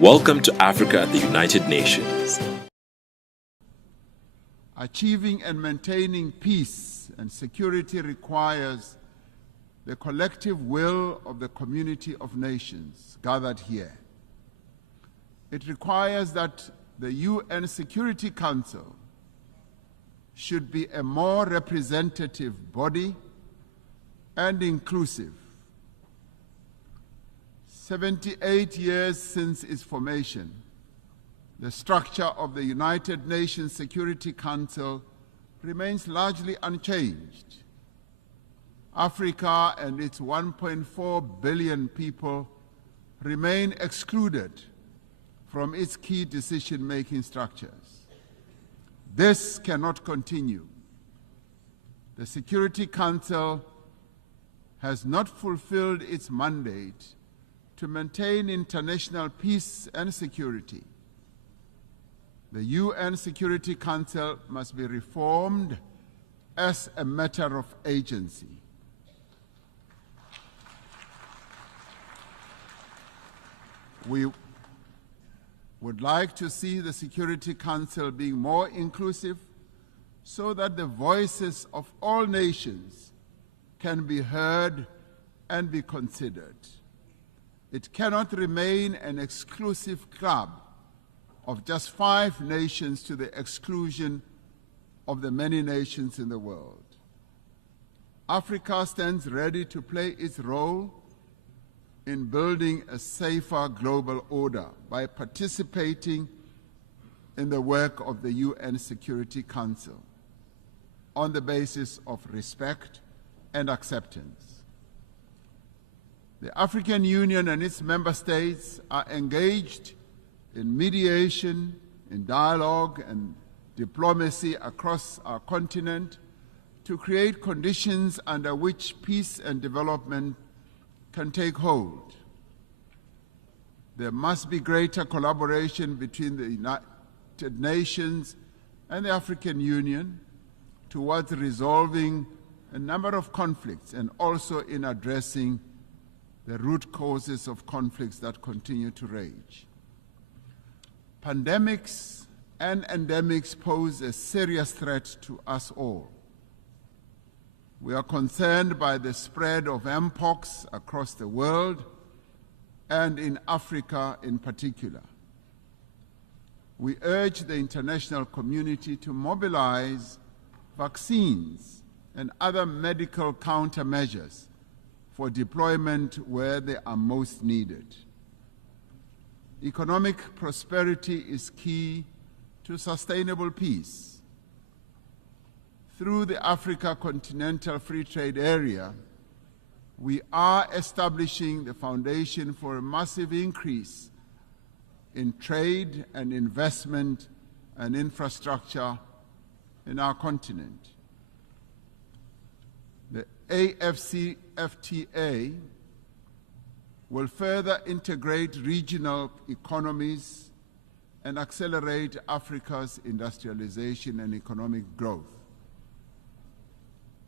Welcome to Africa at the United Nations. Achieving and maintaining peace and security requires the collective will of the community of nations gathered here. It requires that the UN Security Council should be a more representative body and inclusive. 78 years since its formation, the structure of the United Nations Security Council remains largely unchanged. Africa and its 1.4 billion people remain excluded from its key decision-making structures. This cannot continue. The Security Council has not fulfilled its mandate to maintain international peace and security. The UN Security Council must be reformed as a matter of agency. We would like to see the Security Council being more inclusive so that the voices of all nations can be heard and be considered. It cannot remain an exclusive club of just 5 nations to the exclusion of the many nations in the world. Africa stands ready to play its role in building a safer global order by participating in the work of the UN Security Council on the basis of respect and acceptance. The African Union and its member states are engaged in mediation, in dialogue and diplomacy across our continent to create conditions under which peace and development can take hold. There must be greater collaboration between the United Nations and the African Union towards resolving a number of conflicts and also in addressing the root causes of conflicts that continue to rage. Pandemics and endemics pose a serious threat to us all. We are concerned by the spread of mpox across the world and in Africa in particular. We urge the international community to mobilize vaccines and other medical countermeasures for deployment where they are most needed. Economic prosperity is key to sustainable peace. Through the Africa Continental Free Trade Area, we are establishing the foundation for a massive increase in trade and investment and infrastructure in our continent. The AFCFTA will further integrate regional economies and accelerate Africa's industrialization and economic growth.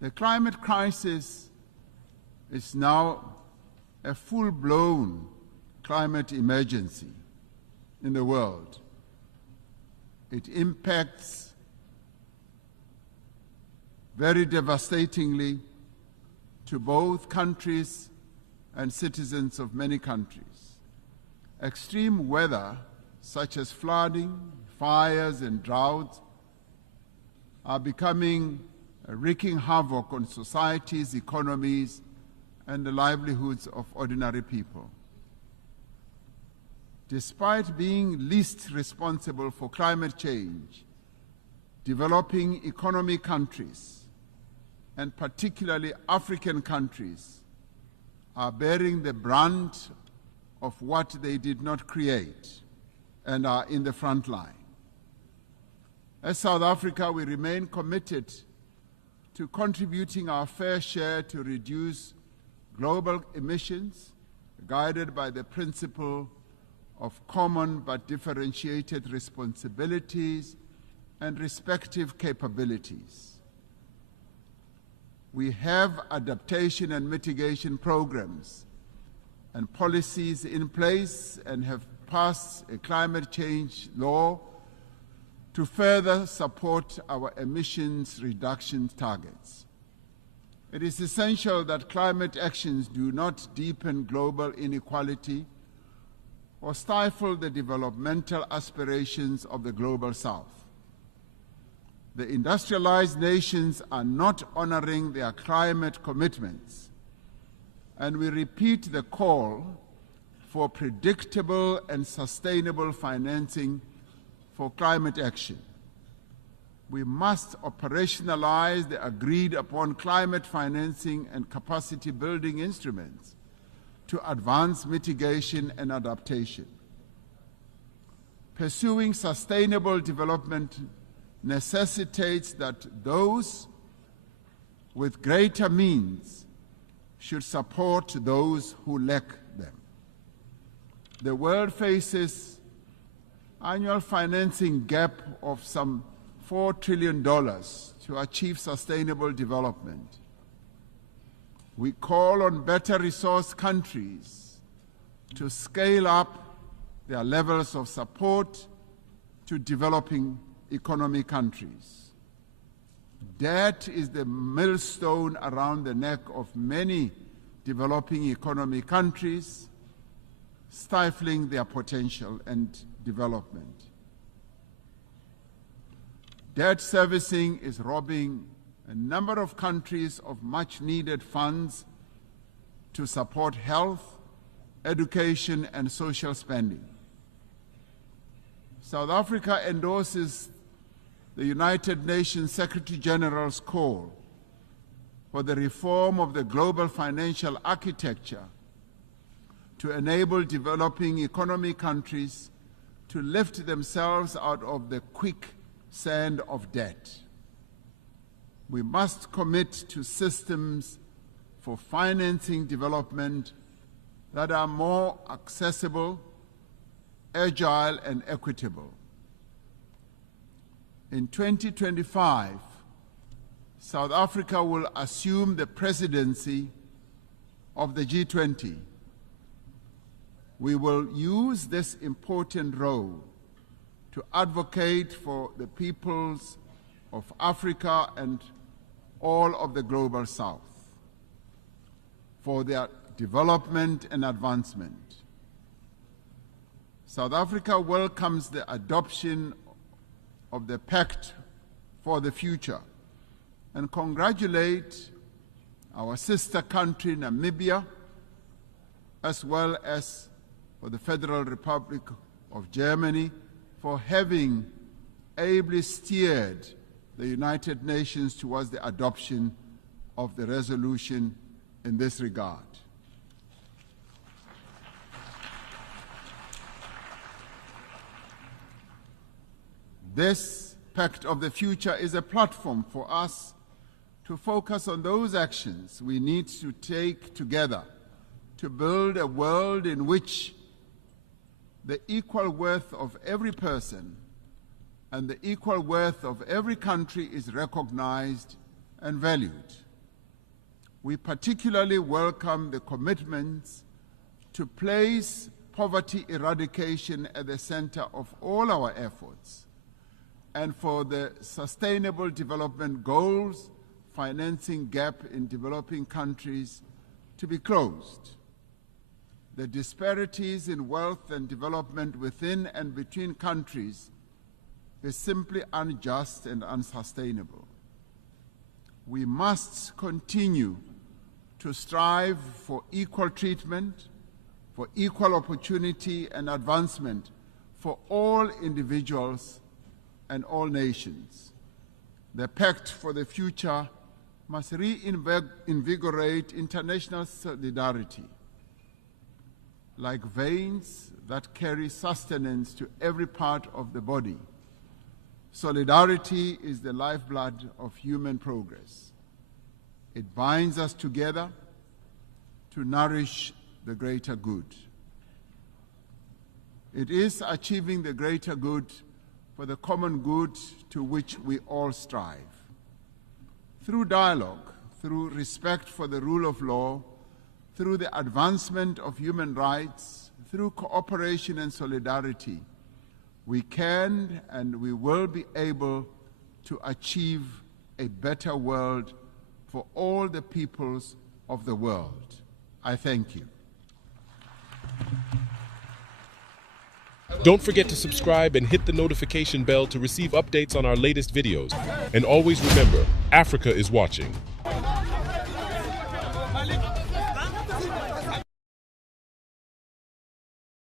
The climate crisis is now a full-blown climate emergency in the world. It impacts very devastatingly to both countries and citizens of many countries. Extreme weather, such as flooding, fires, and droughts, are becoming wreaking havoc on societies, economies, and the livelihoods of ordinary people. Despite being least responsible for climate change, developing economy countries, and particularly African countries, are bearing the brunt of what they did not create and are in the front line. As South Africa, we remain committed to contributing our fair share to reduce global emissions, guided by the principle of common but differentiated responsibilities and respective capabilities. We have adaptation and mitigation programs and policies in place and have passed a climate change law to further support our emissions reduction targets. It is essential that climate actions do not deepen global inequality or stifle the developmental aspirations of the Global South. The industrialized nations are not honoring their climate commitments, and we repeat the call for predictable and sustainable financing for climate action. We must operationalize the agreed-upon climate financing and capacity-building instruments to advance mitigation and adaptation. Pursuing sustainable development necessitates that those with greater means should support those who lack them. The world faces annual financing gap of some $4 trillion to achieve sustainable development. We call on better resource countries to scale up their levels of support to developing economy countries. Debt is the millstone around the neck of many developing economy countries, stifling their potential and development. Debt servicing is robbing a number of countries of much-needed funds to support health, education, and social spending. South Africa endorses the United Nations Secretary General's call for the reform of the global financial architecture to enable developing economy countries to lift themselves out of the quicksand of debt. We must commit to systems for financing development that are more accessible, agile, and equitable. In 2025, South Africa will assume the presidency of the G20. We will use this important role to advocate for the peoples of Africa and all of the Global South, for their development and advancement. South Africa welcomes the adoption of the Pact for the Future and congratulate our sister country, Namibia, as well as for the Federal Republic of Germany for having ably steered the United Nations towards the adoption of the resolution in this regard. This Pact of the Future is a platform for us to focus on those actions we need to take together to build a world in which the equal worth of every person and the equal worth of every country is recognized and valued. We particularly welcome the commitments to place poverty eradication at the center of all our efforts, and for the Sustainable Development Goals financing gap in developing countries to be closed. The disparities in wealth and development within and between countries is simply unjust and unsustainable. We must continue to strive for equal treatment, for equal opportunity and advancement for all individuals and all nations. The Pact for the Future must reinvigorate international solidarity, like veins that carry sustenance to every part of the body. Solidarity is the lifeblood of human progress. It binds us together to nourish the greater good. It is achieving the greater good for the common good to which we all strive. Through dialogue, through respect for the rule of law, through the advancement of human rights, through cooperation and solidarity, we can and we will be able to achieve a better world for all the peoples of the world. I thank you. Don't forget to subscribe and hit the notification bell to receive updates on our latest videos. And always remember, Africa is watching.